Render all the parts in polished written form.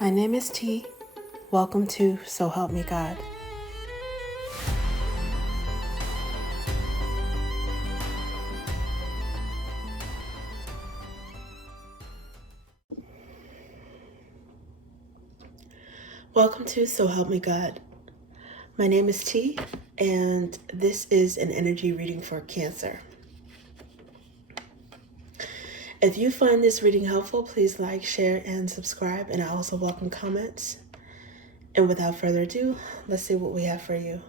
My name is T. Welcome to So Help Me God. Welcome to So Help Me God. My name is T, and this is an energy reading for Cancer. If you find this reading helpful, please like, share, and subscribe, and I also welcome comments. And without further ado, let's see what we have for you.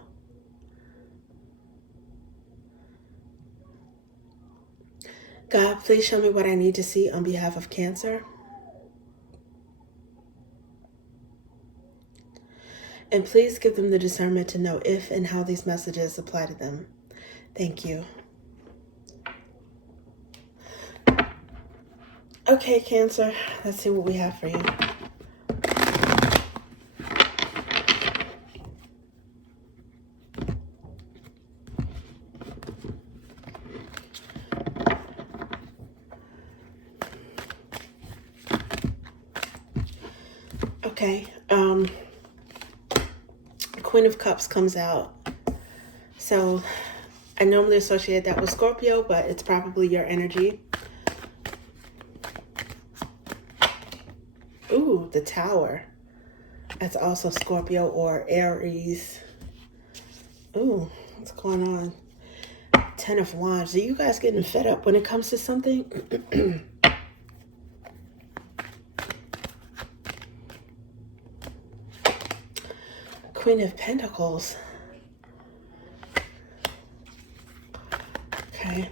God, please show me what I need to see on behalf of Cancer. And please give them the discernment to know if and how these messages apply to them. Thank you. Okay, Cancer, let's see what we have for you. Okay, Queen of Cups comes out. So I normally associate that with Scorpio, but it's probably your energy. Ooh, the Tower. That's also Scorpio or Aries. Ooh, what's going on? Ten of Wands. Are you guys getting fed up when it comes to something? Queen of Pentacles. Okay.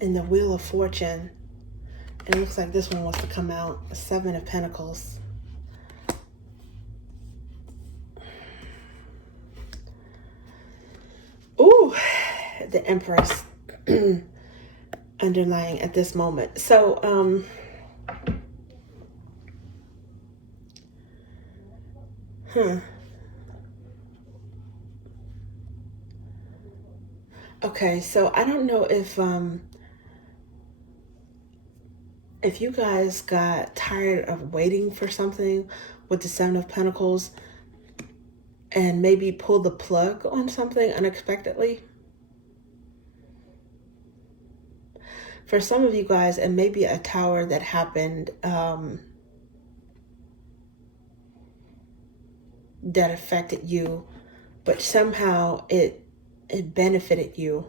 And the Wheel of Fortune. It looks like this one wants to come out. Seven of Pentacles. Ooh, the Empress underlying at this moment. So, Okay, so I don't know if you guys got tired of waiting for something with the Seven of Pentacles and maybe pulled the plug on something unexpectedly. For some of you guys, it may be a tower that happened that affected you, but somehow it benefited you.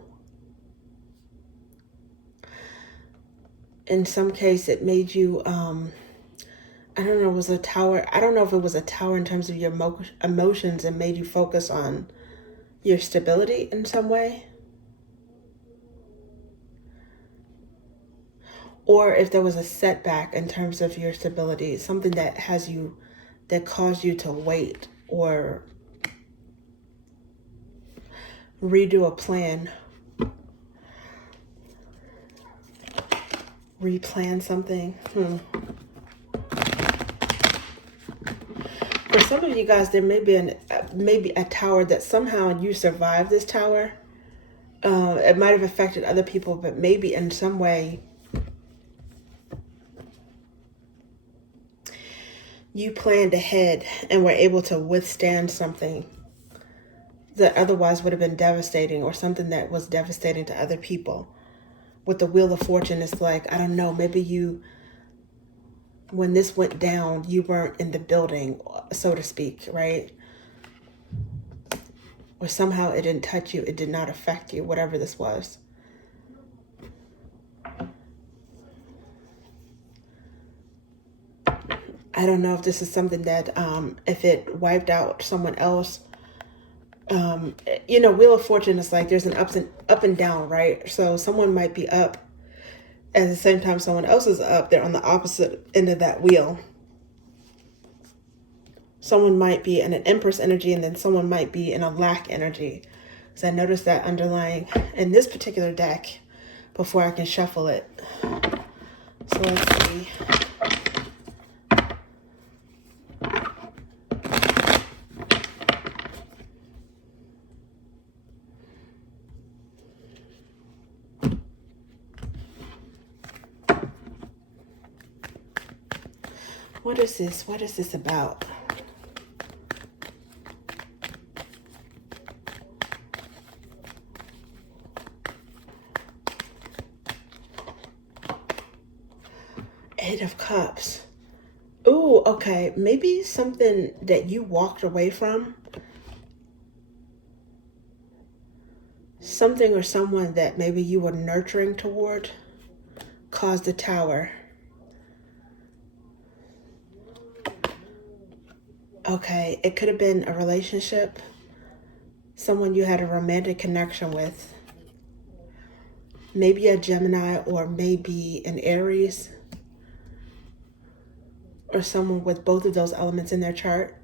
In some case, it made you, I don't know, it was a tower. I don't know if it was a tower in terms of your emotions and made you focus on your stability in some way. Or if there was a setback in terms of your stability, something that caused you to wait or redo a plan, replan something. For some of you guys, there may be maybe a tower that somehow you survived this tower. It might have affected other people, but maybe in some way you planned ahead and were able to withstand something that otherwise would have been devastating, or something that was devastating to other people. With the Wheel of Fortune, it's like, I don't know, maybe when this went down, you weren't in the building, so to speak, right? Or somehow it didn't touch you, it did not affect you, whatever this was. I don't know if this is something that, if it wiped out someone else, Wheel of Fortune is like there's an up and down, right? So someone might be up at the same time someone else is up. They're on the opposite end of that wheel. Someone might be in an Empress energy, and then someone might be in a Lack energy. Because I noticed that underlying in this particular deck before I can shuffle it. So let's see. What is this? What is this about? Eight of Cups. Ooh, okay. Maybe something that you walked away from. Something or someone that maybe you were nurturing toward caused the Tower. Okay, it could have been a relationship. Someone you had a romantic connection with. Maybe a Gemini or maybe an Aries. Or someone with both of those elements in their chart.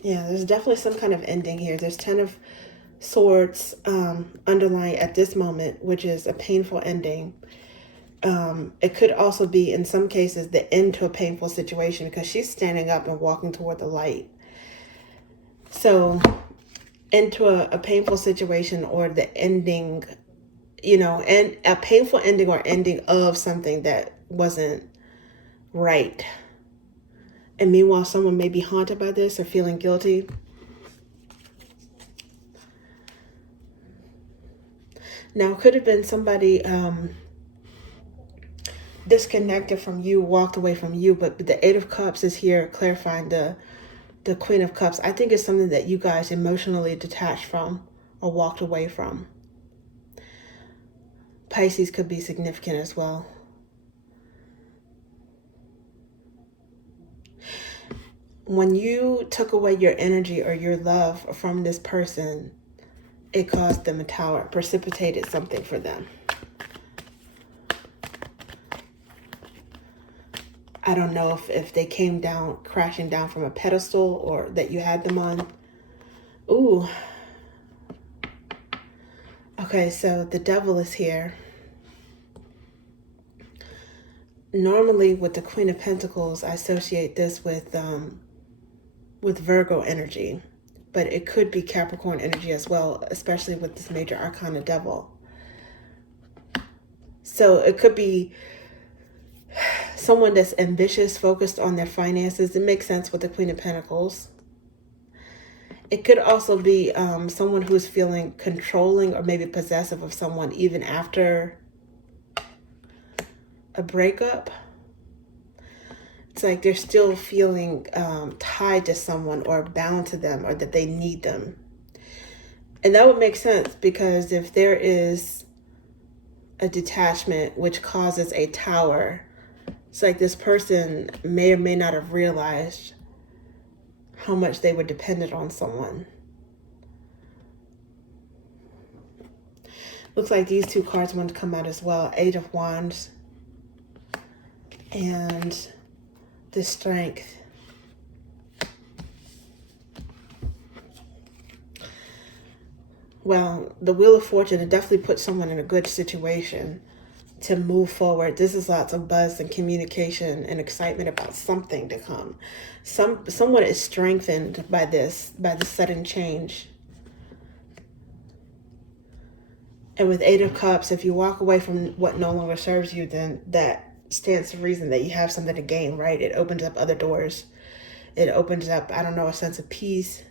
Yeah, there's definitely some kind of ending here. There's 10 of Swords underlying at this moment, which is a painful ending. It could also be, in some cases, the end to a painful situation because she's standing up and walking toward the light. So, into a painful situation or the ending, and a painful ending or ending of something that wasn't right. And meanwhile, someone may be haunted by this or feeling guilty. Now, it could have been somebody disconnected from you, walked away from you, but the Eight of Cups is here clarifying the Queen of Cups. I think it's something that you guys emotionally detached from or walked away from. Pisces could be significant as well. When you took away your energy or your love from this person, it caused them a Tower, precipitated something for them. I don't know if they came down, crashing down from a pedestal or that you had them on. Ooh. Okay, so the Devil is here. Normally with the Queen of Pentacles, I associate this with Virgo energy. But it could be Capricorn energy as well, especially with this major arcana Devil. So it could be someone that's ambitious, focused on their finances. It makes sense with the Queen of Pentacles. It could also be someone who's feeling controlling or maybe possessive of someone even after a breakup. It's like they're still feeling tied to someone or bound to them or that they need them. And that would make sense because if there is a detachment which causes a Tower, it's like this person may or may not have realized how much they were dependent on someone. Looks like these two cards want to come out as well. Eight of Wands and the Strength. Well, the Wheel of Fortune, it definitely puts someone in a good situation to move forward. This is lots of buzz and communication and excitement about something to come. Someone is strengthened by this sudden change. And with Eight of Cups, if you walk away from what no longer serves you, then that stands to reason that you have something to gain, right? It opens up other doors. It opens up, I don't know, a sense of peace,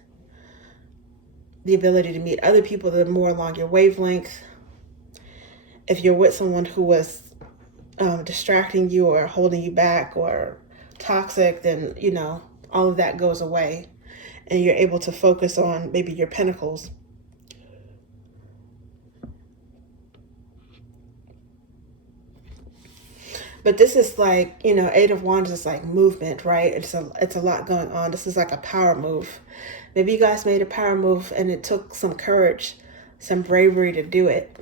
the ability to meet other people that are more along your wavelength. If you're with someone who was distracting you or holding you back or toxic, then, all of that goes away and you're able to focus on maybe your pentacles. But this is like, Eight of Wands is like movement, right? It's a lot going on. This is like a power move. Maybe you guys made a power move and it took some courage, some bravery to do it.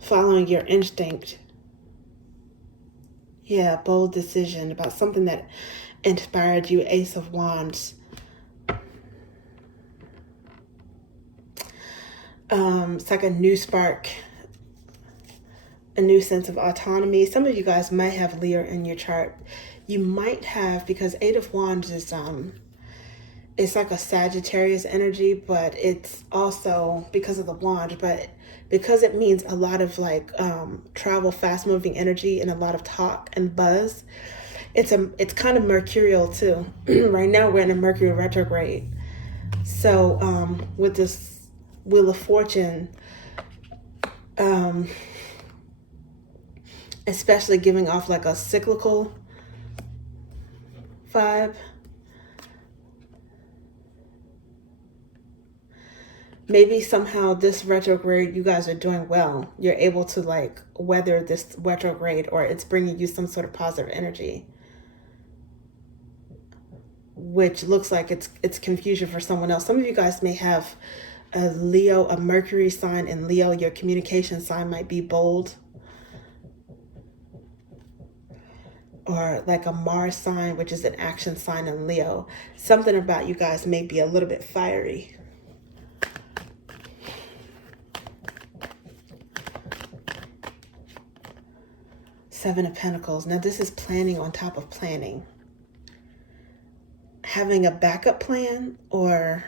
Following your instinct. Yeah, bold decision about something that inspired you. Ace of Wands. It's like a new spark, a new sense of autonomy. Some of you guys might have Leo in your chart. You might have, because Eight of Wands is it's like a Sagittarius energy, but it's also because of the wand, but because it means a lot of like travel, fast moving energy and a lot of talk and buzz. It's kind of mercurial too. Right now we're in a Mercury retrograde. So with this Wheel of Fortune, especially giving off like a cyclical vibe. Maybe somehow this retrograde, you guys are doing well. You're able to like weather this retrograde, or it's bringing you some sort of positive energy, which looks like it's confusion for someone else. Some of you guys may have a Leo, a Mercury sign in Leo. Your communication sign might be bold, or like a Mars sign, which is an action sign in Leo. Something about you guys may be a little bit fiery. Seven of Pentacles. Now this is planning on top of planning. Having a backup plan, or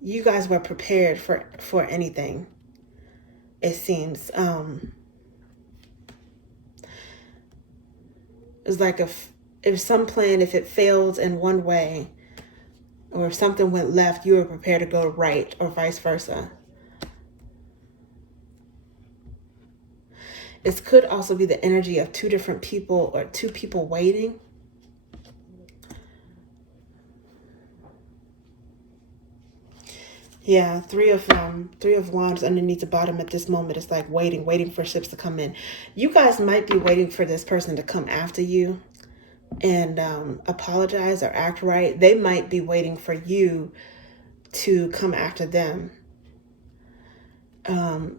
you guys were prepared for anything, it seems. It's like if some plan, if it failed in one way, or if something went left, you were prepared to go right, or vice versa. It could also be the energy of two different people, or two people waiting. Yeah, three of wands underneath the bottom at this moment. It's like waiting for ships to come in. You guys might be waiting for this person to come after you and apologize or act right. They might be waiting for you to come after them.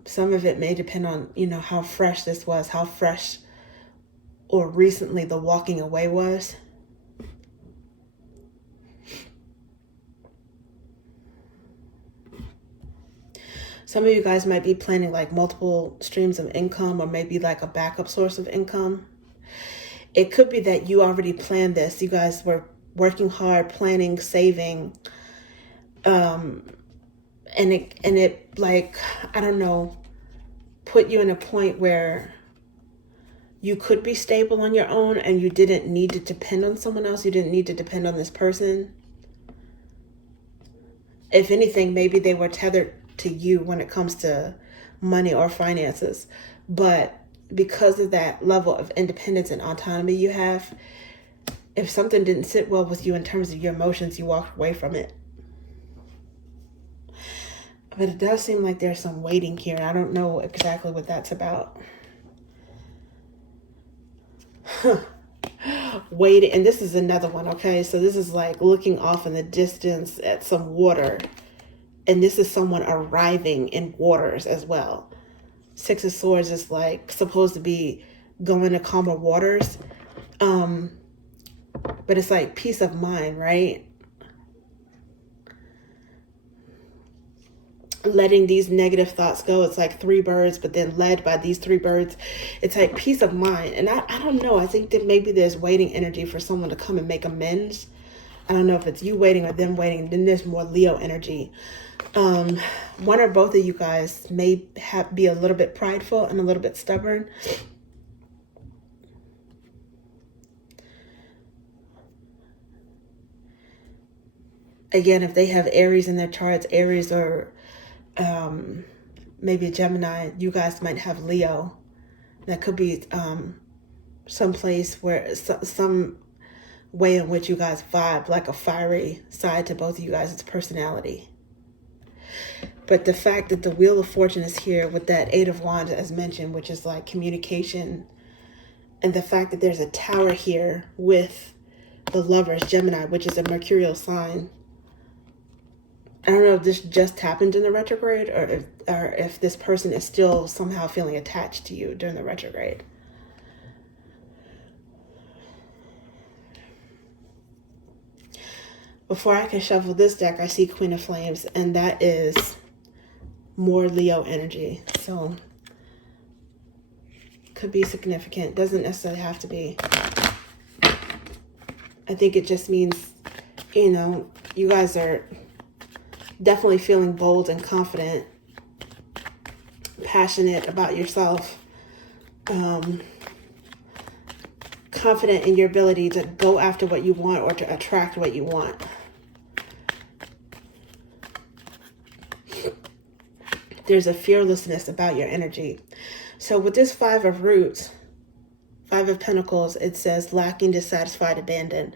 Some of it may depend on, how fresh this was, how fresh or recently the walking away was. Some of you guys might be planning like multiple streams of income, or maybe like a backup source of income. It could be that you already planned this. You guys were working hard, planning, saving, and it like, I don't know, put you in a point where you could be stable on your own and you didn't need to depend on someone else. You didn't need to depend on this person. If anything, maybe they were tethered to you when it comes to money or finances. But because of that level of independence and autonomy you have, if something didn't sit well with you in terms of your emotions, you walked away from it. But it does seem like there's some waiting here. I don't know exactly what that's about. Waiting, and this is another one, okay? So this is like looking off in the distance at some water. And this is someone arriving in waters as well. Six of Swords is like supposed to be going to calmer waters. But it's like peace of mind, right? Letting these negative thoughts go. It's like three birds, but then led by these three birds. It's like peace of mind. And I don't know. I think that maybe there's waiting energy for someone to come and make amends. I don't know if it's you waiting or them waiting. Then there's more Leo energy. One or both of you guys may be a little bit prideful and a little bit stubborn. Again, if they have Aries in their charts, Aries or maybe a Gemini, you guys might have Leo. That could be some place where some way in which you guys vibe, like a fiery side to both of you guys' personality. But the fact that the Wheel of Fortune is here with that Eight of Wands, as mentioned, which is like communication, and the fact that there's a Tower here with the Lovers, Gemini, which is a mercurial sign. I don't know if this just happened in the retrograde, or if this person is still somehow feeling attached to you during the retrograde. Before I can shuffle this deck, I see Queen of Flames, and that is more Leo energy. So could be significant. Doesn't necessarily have to be. I think it just means, you know, you guys are definitely feeling bold and confident, passionate about yourself, confident in your ability to go after what you want or to attract what you want. There's a fearlessness about your energy. So with this Five of Roots, Five of Pentacles, it says lacking, dissatisfied, abandoned.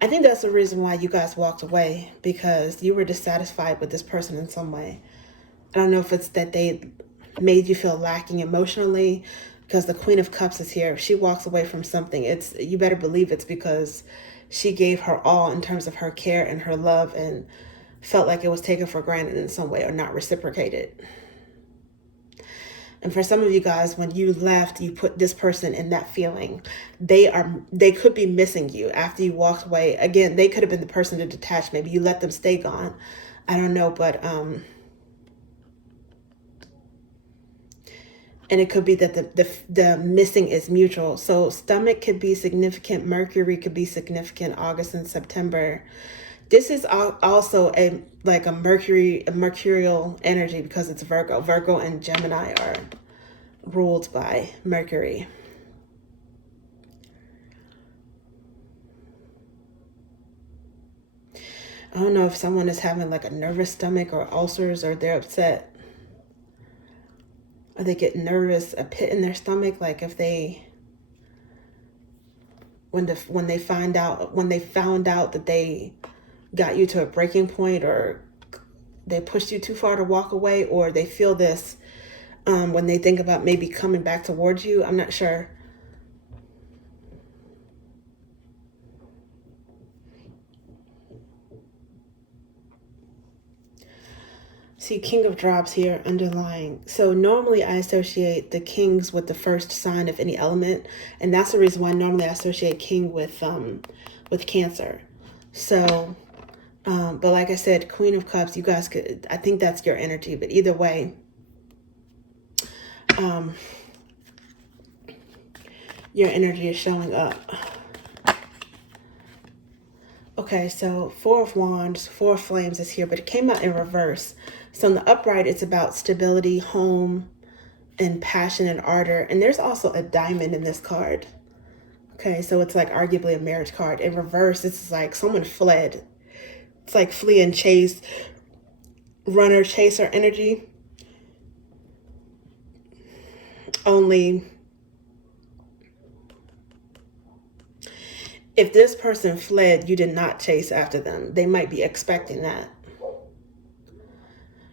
I think that's the reason why you guys walked away, because you were dissatisfied with this person in some way. I don't know if it's that they made you feel lacking emotionally, because the Queen of Cups is here. If she walks away from something, you better believe it's because she gave her all in terms of her care and her love and felt like it was taken for granted in some way or not reciprocated. And for some of you guys, when you left, you put this person in that feeling. They could be missing you after you walked away. Again, they could have been the person to detach. Maybe you let them stay gone. I don't know, but and it could be that the missing is mutual. So stomach could be significant. Mercury could be significant. August and September. This is also a mercurial energy, because it's Virgo. Virgo and Gemini are ruled by Mercury. I don't know if someone is having like a nervous stomach or ulcers, or they're upset, or they get nervous, a pit in their stomach, like if they when they found out that they got you to a breaking point, or they pushed you too far to walk away, or they feel this when they think about maybe coming back towards you. I'm not sure. See, King of Drops here underlying. So normally I associate the kings with the first sign of any element, and that's the reason why normally I associate king with Cancer. So but like I said, Queen of Cups, you guys could, I think that's your energy, but either way, your energy is showing up. Okay, so Four of Wands, Four of Flames is here, but it came out in reverse. So in the upright, it's about stability, home, and passion and ardor. And there's also a diamond in this card. Okay, so it's like arguably a marriage card. In reverse, it's like someone fled. It's like flee and chase, runner, chaser energy. Only if this person fled, you did not chase after them. They might be expecting that.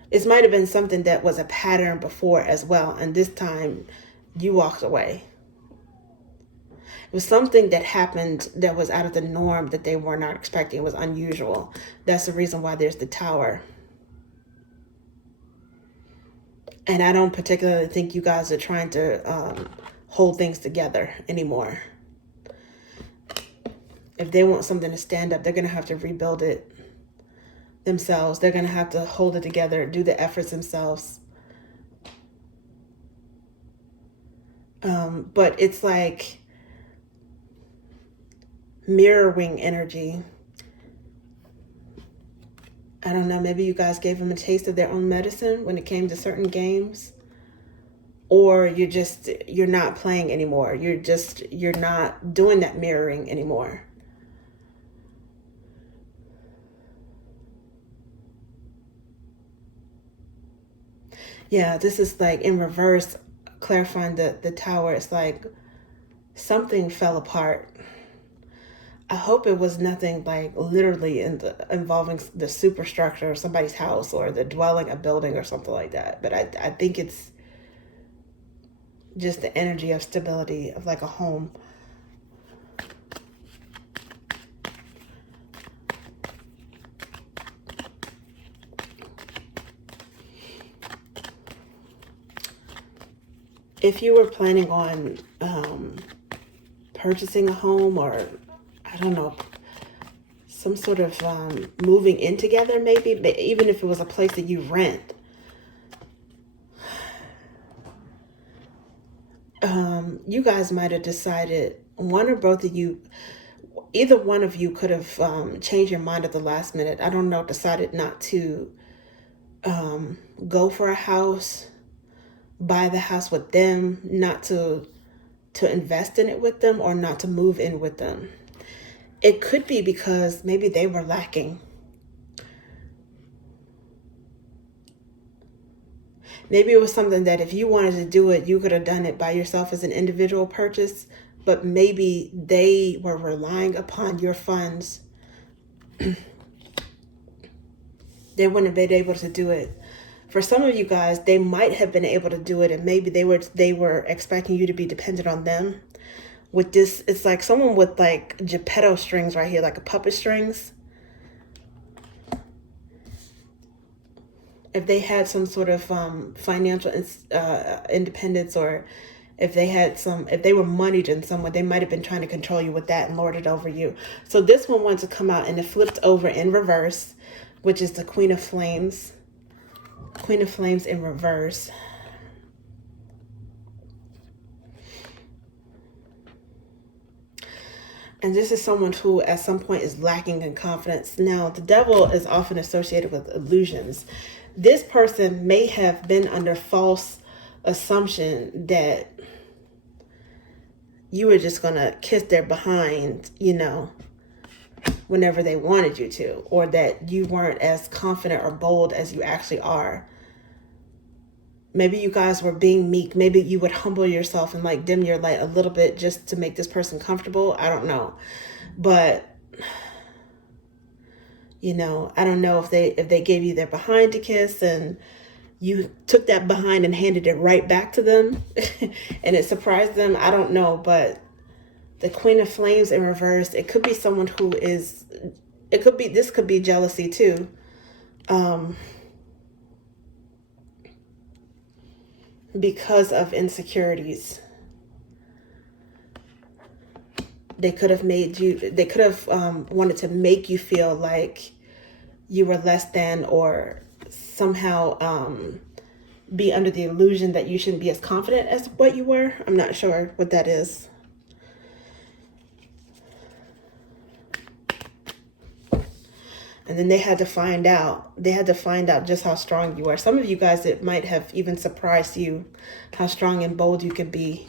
It might have been something that was a pattern before as well, and this time you walked away. It was something that happened that was out of the norm, that they were not expecting. It was unusual. That's the reason why there's the Tower. And I don't particularly think you guys are trying to hold things together anymore. If they want something to stand up, they're going to have to rebuild it themselves. They're going to have to hold it together, do the efforts themselves. But it's like mirroring energy. I don't know, maybe you guys gave them a taste of their own medicine when it came to certain games. Or you're not playing anymore. You're not doing that mirroring anymore. Yeah, this is like in reverse, clarifying the Tower. It's like something fell apart. I hope it was nothing like literally involving the superstructure of somebody's house or the dwelling, a building or something like that. But I think it's just the energy of stability of like a home. If you were planning on purchasing a home, or I don't know, some sort of moving in together, maybe, but even if it was a place that you rent, you guys might have decided, one or both of you, either one of you could have changed your mind at the last minute. I don't know, decided not to go for a house, buy the house with them, not to invest in it with them, or not to move in with them. It could be because maybe they were lacking. Maybe it was something that if you wanted to do it, you could have done it by yourself as an individual purchase, but maybe they were relying upon your funds. They wouldn't have been able to do it. For some of you guys, they might have been able to do it, and maybe they were expecting you to be dependent on them. With this, it's like someone with like Geppetto strings right here, like a puppet strings. If they had some sort of financial independence, or if they were moneyed in some way, they might have been trying to control you with that and lord it over you. So this one wants to come out, and it flipped over in reverse, which is the Queen of Flames. Queen of Flames in reverse. And this is someone who at some point is lacking in confidence. Now, the devil is often associated with illusions. This person may have been under false assumption that you were just going to kiss their behind, whenever they wanted you to, or that you weren't as confident or bold as you actually are. Maybe you guys were being meek. Maybe you would humble yourself and like dim your light a little bit just to make this person comfortable. I don't know. But, I don't know if they gave you their behind to kiss and you took that behind and handed it right back to them and it surprised them. I don't know. But the Queen of Flames in reverse, it could be someone who is, this could be jealousy too. Because of insecurities. They could have wanted to make you feel like you were less than, or somehow be under the illusion that you shouldn't be as confident as what you were. I'm not sure what that is. And then they had to find out just how strong you are. Some of you guys, it might have even surprised you how strong and bold you could be.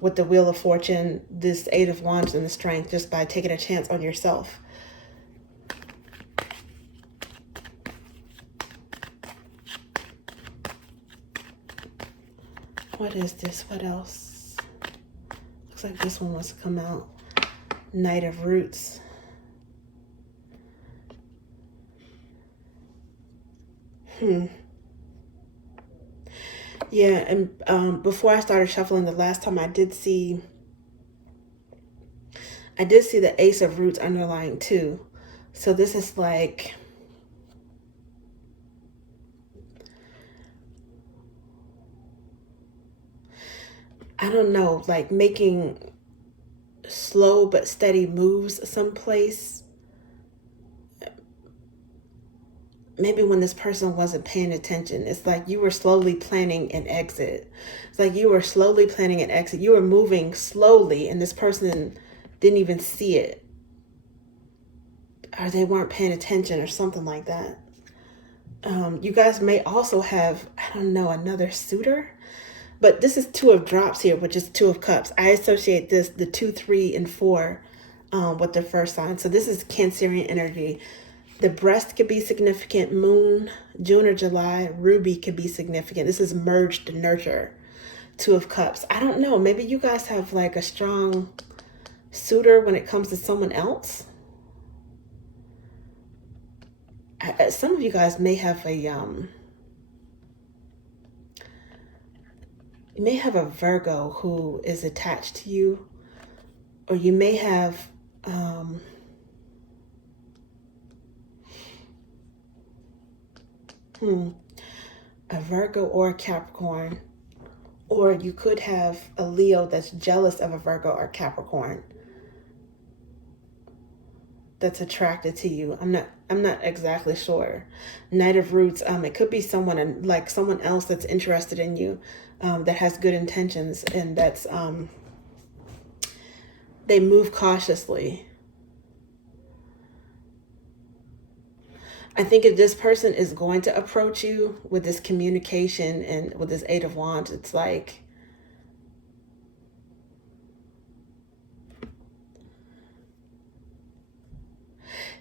With the Wheel of Fortune, this Eight of Wands, and the Strength, just by taking a chance on yourself. What is this? What else? Looks like this one wants to come out. Knight of Roots. Yeah, and before I started shuffling the last time, I did see the Ace of Roots underlying too. So this is like, I don't know, like making slow but steady moves someplace. Maybe when this person wasn't paying attention, it's like you were slowly planning an exit. It's like you were slowly planning an exit. You were moving slowly and this person didn't even see it. Or they weren't paying attention or something like that. You guys may also have, I don't know, another suitor. But this is Two of Drops here, which is Two of Cups. I associate this, the 2, 3, and 4, with the first sign. So this is Cancerian energy. The breast could be significant. Moon, June or July. Ruby could be significant. This is merged nurture. Two of Cups. I don't know. Maybe you guys have like a strong suitor when it comes to someone else. Some of you guys may have a you may have a Virgo who is attached to you, or you may have a Virgo or a Capricorn, or you could have a Leo that's jealous of a Virgo or Capricorn that's attracted to you. I'm not exactly sure. Knight of Roots, it could be someone like someone else that's interested in you, that has good intentions, and that's They move cautiously. I think if this person is going to approach you with this communication and with this Eight of Wands, it's like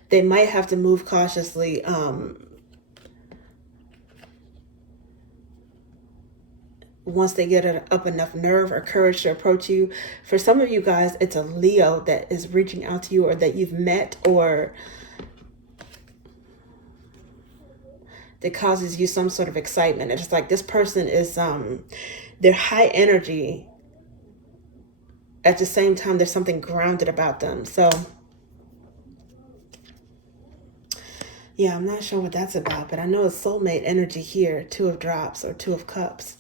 they might have to move cautiously. Once they get up enough nerve or courage to approach you. For some of you guys, it's a Leo that is reaching out to you, or that you've met, or that causes you some sort of excitement. It's like this person is, they're high energy. At the same time, there's something grounded about them. So, yeah, I'm not sure what that's about, but I know it's soulmate energy here. Two of Drops or Two of Cups.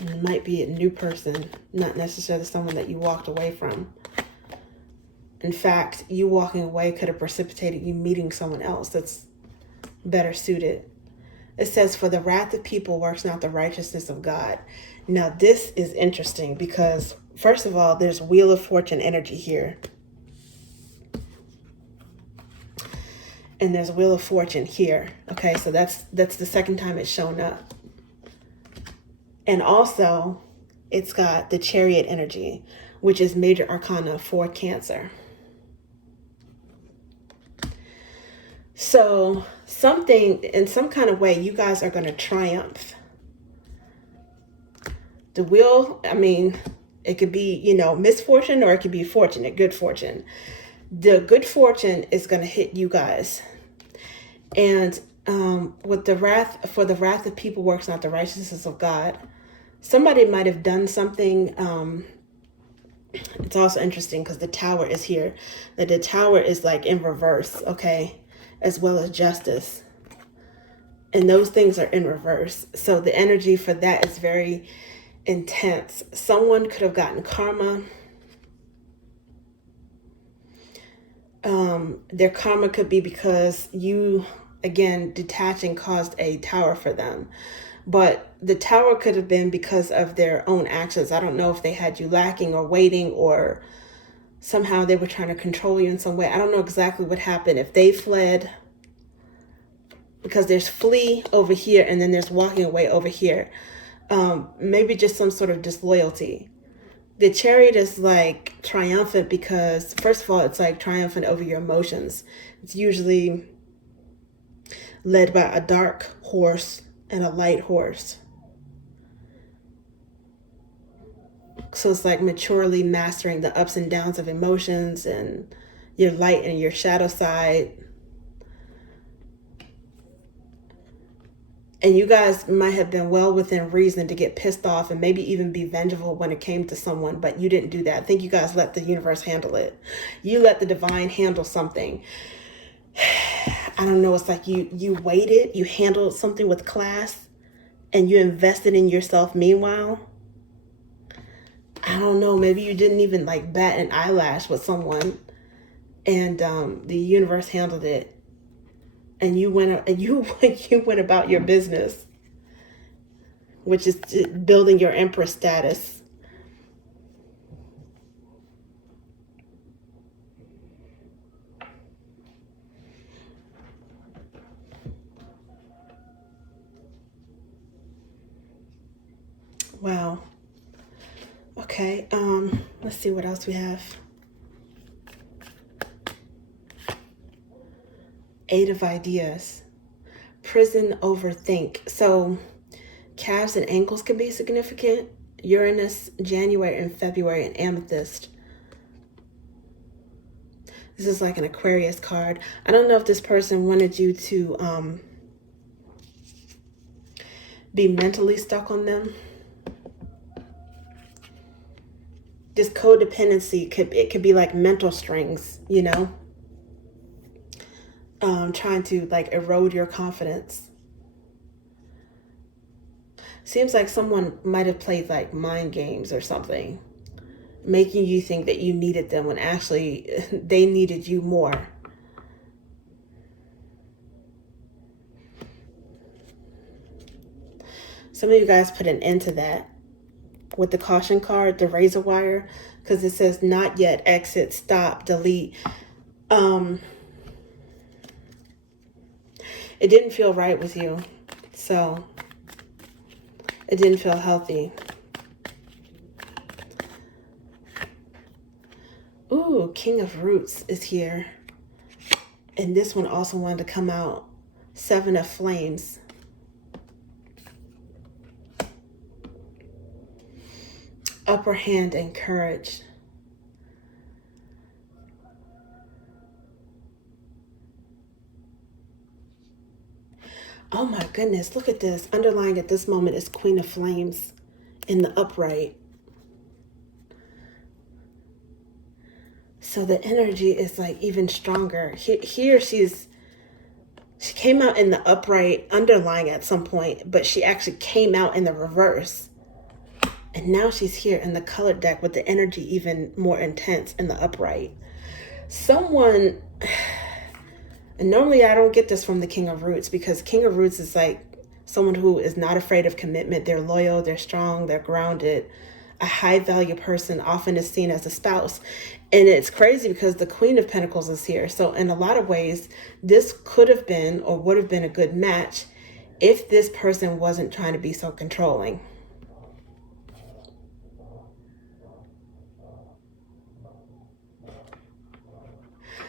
And it might be a new person, not necessarily someone that you walked away from. In fact, you walking away could have precipitated you meeting someone else that's better suited. It says, for the wrath of people works not the righteousness of God. Now, this is interesting because, first of all, there's Wheel of Fortune energy here. And there's Wheel of Fortune here. Okay, so that's the second time it's shown up. And also, it's got the Chariot energy, which is major arcana for Cancer. So something, in some kind of way, you guys are going to triumph. The wheel, I mean, it could be, you know, misfortune, or it could be fortunate, good fortune. The good fortune is going to hit you guys. And with the wrath, for the wrath of people works not the righteousness of God. Somebody might have done something. It's also interesting because the Tower is here. That the Tower is like in reverse, okay, as well as Justice. And those things are in reverse. So the energy for that is very intense. Someone could have gotten karma. Their karma could be because you, again, detaching caused a tower for them. But the tower could have been because of their own actions. I don't know if they had you lacking or waiting, or somehow they were trying to control you in some way. I don't know exactly what happened. If they fled, because there's flee over here and then there's walking away over here. Maybe just some sort of disloyalty. The Chariot is like triumphant because, first of all, it's like triumphant over your emotions. It's usually led by a dark horse and a light horse. So it's like maturely mastering the ups and downs of emotions and your light and your shadow side. And you guys might have been well within reason to get pissed off and maybe even be vengeful when it came to someone, but you didn't do that. I think you guys let the universe handle it. You let the divine handle something. I don't know, it's like you waited, you handled something with class, and you invested in yourself meanwhile. I don't know, maybe you didn't even like bat an eyelash with someone, and the universe handled it. And you went about your business, which is building your Empress status. Wow. Okay, let's see what else we have. Eight of Ideas. Prison, overthink. So calves and ankles can be significant. Uranus, January and February, and Amethyst. This is like an Aquarius card. I don't know if this person wanted you to be mentally stuck on them. This codependency could be like mental strings, you know, trying to like erode your confidence. Seems like someone might have played like mind games or something, making you think that you needed them when actually they needed you more. Some of you guys put an end to that with the caution card, the razor wire, because it says not yet, exit, stop, delete. It didn't feel right with you. So it didn't feel healthy. Ooh, King of Roots is here. And this one also wanted to come out. Seven of Flames. Upper hand and courage. Oh my goodness, look at this. Underlying at this moment is Queen of Flames in the upright. So the energy is like even stronger. Here she came out in the upright underlying at some point, but she actually came out in the reverse. And now she's here in the colored deck with the energy even more intense in the upright. Someone, and normally I don't get this from the King of Roots, because King of Roots is like someone who is not afraid of commitment. They're loyal, they're strong, they're grounded. A high value person often is seen as a spouse. And it's crazy because the Queen of Pentacles is here. So in a lot of ways, this could have been or would have been a good match if this person wasn't trying to be so controlling.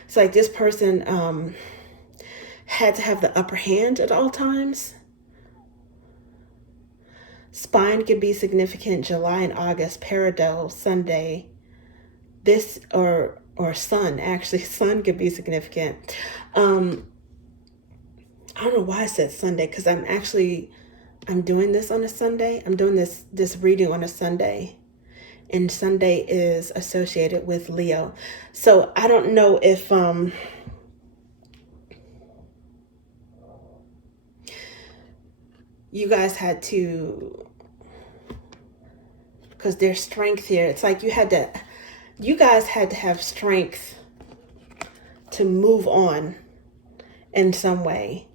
It's like this person had to have the upper hand at all times. Spine could be significant. July and August, Paradiddle, Sunday. This or Sun, actually. Sun could be significant. I don't know why I said Sunday, because I'm doing this on a Sunday. I'm doing this reading on a Sunday. And Sunday is associated with Leo. So I don't know if you guys had to, because there's strength here. It's like you guys had to have strength to move on in some way.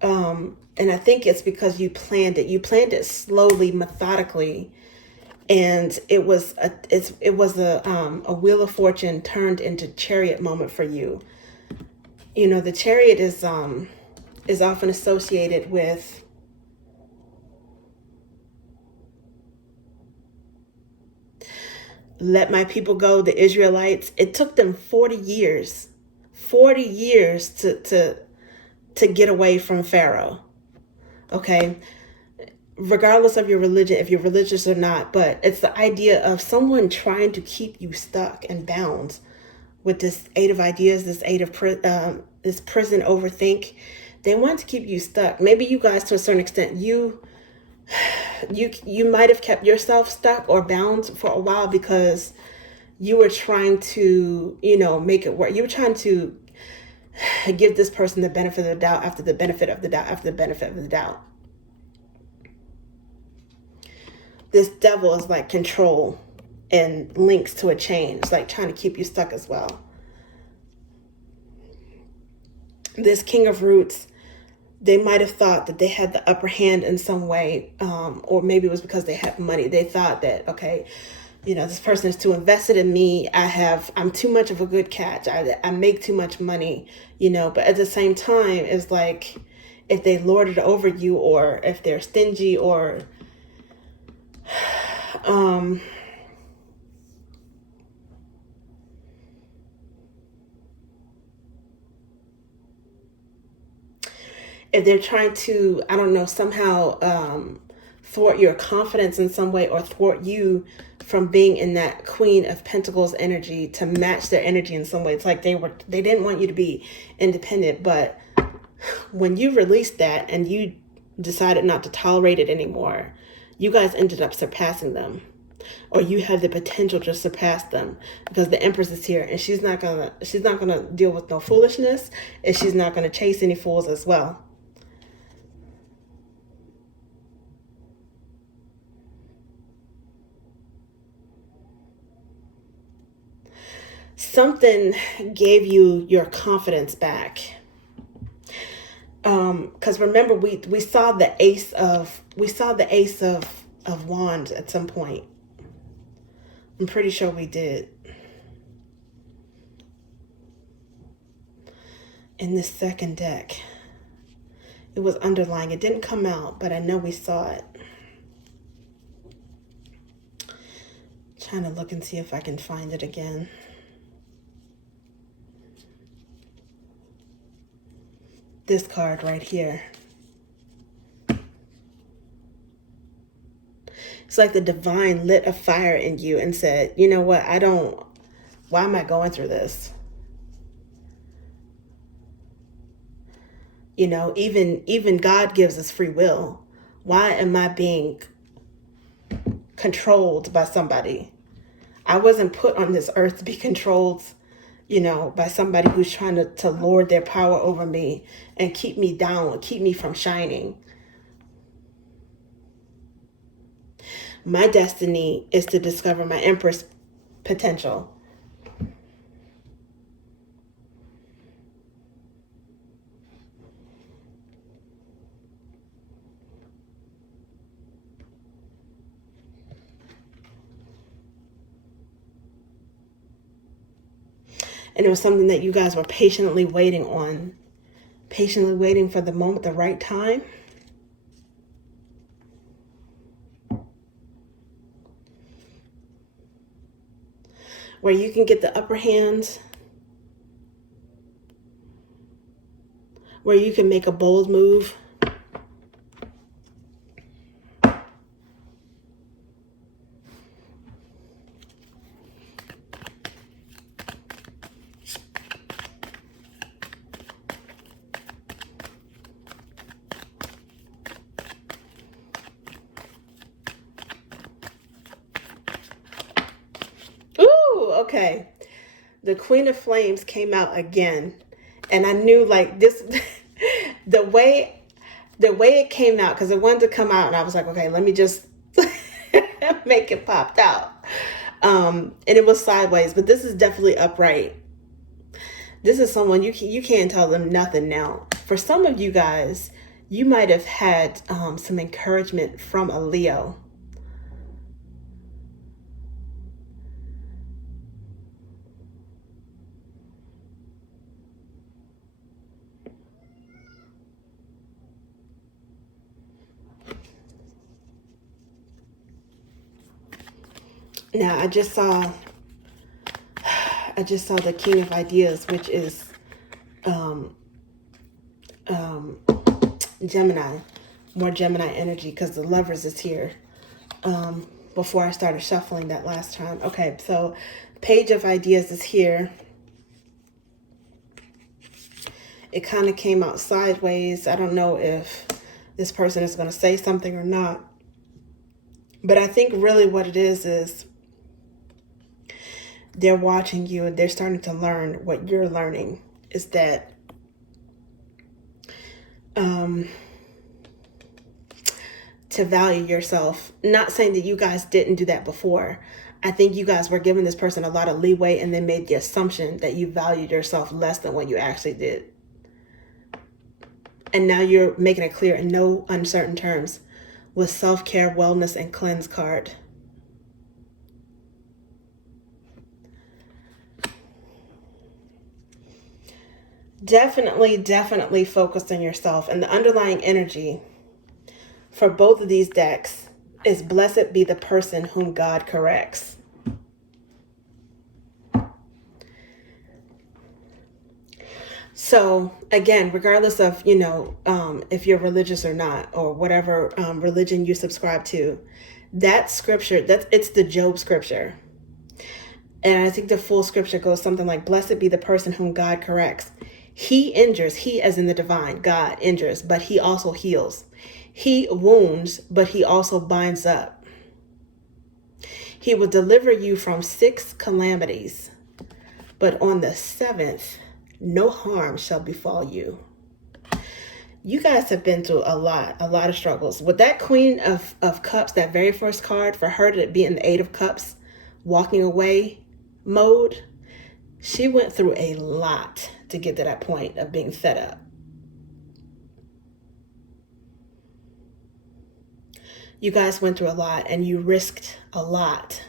And I think it's because you planned it. You planned it slowly, methodically. And it was a Wheel of Fortune turned into Chariot moment for you. You know, the Chariot is often associated with let my people go, the Israelites. It took them 40 years to get away from Pharaoh. Okay. Regardless of your religion, if you're religious or not, but it's the idea of someone trying to keep you stuck and bound with this Eight of Ideas, this this prison overthink. They want to keep you stuck. Maybe you guys, to a certain extent, you might have kept yourself stuck or bound for a while because you were trying to, make it work. You were trying to give this person the benefit of the doubt after the benefit of the doubt after the benefit of the doubt. This devil is like control and links to a chain. It's like trying to keep you stuck as well. This King of Roots, they might have thought that they had the upper hand in some way, or maybe it was because they had money. They thought that, okay, this person is too invested in me. I'm too much of a good catch. I make too much money, but at the same time, it's like if they lord it over you, or if they're stingy, or if they're trying to, somehow thwart your confidence in some way, or thwart you from being in that Queen of Pentacles energy to match their energy in some way. It's like they didn't want you to be independent, but when you released that and you decided not to tolerate it anymore, you guys ended up surpassing them, or you have the potential to surpass them, because the Empress is here and she's not gonna deal with no foolishness, and she's not gonna chase any fools as well. Something gave you your confidence back. Because remember, we saw the ace of wands at some point. I'm pretty sure we did. In this second deck, it was underlying. It didn't come out, but I know we saw it. Trying to look and see if I can find it again. This card right here. It's like the divine lit a fire in you and said, you know what, why am I going through this? You know, even God gives us free will. Why am I being controlled by somebody? I wasn't put on this earth to be controlled, you know, by somebody who's trying to lord their power over me and keep me down, keep me from shining. My destiny is to discover my Empress potential. And it was something that you guys were patiently waiting on. Patiently waiting for the moment, the right time. Where you can get the upper hand. Where you can make a bold move. Okay, the Queen of Flames came out again, and I knew like this, the way it came out, because it wanted to come out, and I was like, okay, let me just make it popped out. And it was sideways, but this is definitely upright. This is someone you can't tell them nothing now. For some of you guys, you might have had some encouragement from a Leo. Now, I just saw the King of Ideas, which is Gemini, more Gemini energy, because the Lovers is here. Before I started shuffling that last time. Okay, so Page of Ideas is here. It kind of came out sideways. I don't know if this person is going to say something or not. But I think really what it is they're watching you and they're starting to learn what you're learning, is that to value yourself. Not saying that you guys didn't do that before. I think you guys were giving this person a lot of leeway and they made the assumption that you valued yourself less than what you actually did. And now you're making it clear in no uncertain terms with self-care, wellness, and cleanse card. Definitely focus on yourself. And the underlying energy for both of these decks is blessed be the person whom God corrects. So again, regardless of, if you're religious or not, or whatever religion you subscribe to, that scripture, it's the Job scripture. And I think the full scripture goes something like, blessed be the person whom God corrects. He injures, he as in the divine, God injures, but he also heals. He wounds, but he also binds up. He will deliver you from 6 calamities, but on the 7th, no harm shall befall you. You guys have been through a lot of struggles. With that Queen of Cups, that very first card, for her to be in the 8 of Cups, walking away mode, she went through a lot to get to that point of being fed up. You guys went through a lot and you risked a lot.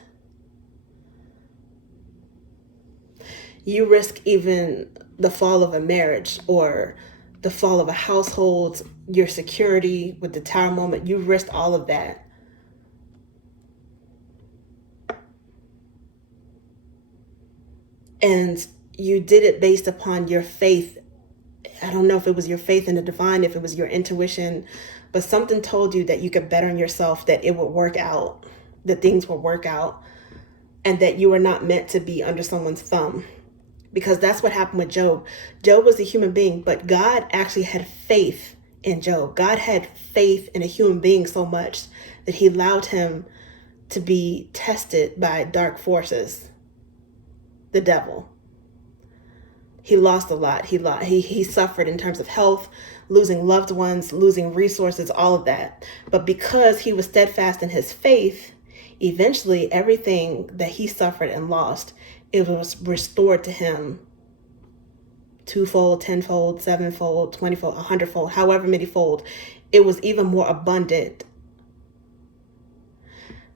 You risk even the fall of a marriage or the fall of a household, your security with the tower moment. You risked all of that. And you did it based upon your faith. I don't know if it was your faith in the divine, if it was your intuition, but something told you that you could bet on yourself, that it would work out, that things would work out, and that you were not meant to be under someone's thumb. Because that's what happened with Job. Job was a human being, but God actually had faith in Job. God had faith in a human being so much that he allowed him to be tested by dark forces, the devil. He lost a lot. He suffered in terms of health, losing loved ones, losing resources, all of that. But because he was steadfast in his faith, eventually everything that he suffered and lost, it was restored to him twofold, tenfold, sevenfold, 20-fold, 100-fold, however many fold. It was even more abundant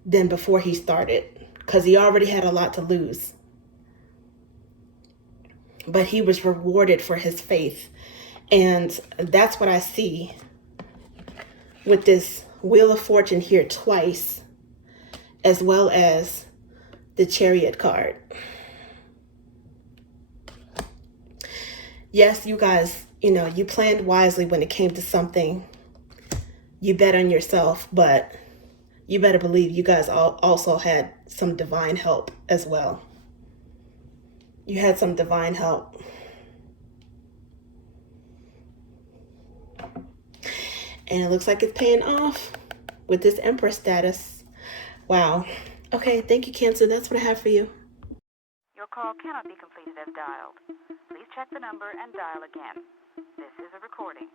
than before he started, because he already had a lot to lose. But he was rewarded for his faith. And that's what I see with this Wheel of Fortune here twice, as well as the Chariot card. Yes, you guys, you planned wisely when it came to something. You bet on yourself, but you better believe you guys also had some divine help as well. You had some divine help. And it looks like it's paying off with this Empress status. Wow. Okay, thank you, Cancer. That's what I have for you. Your call cannot be completed as dialed. Please check the number and dial again. This is a recording.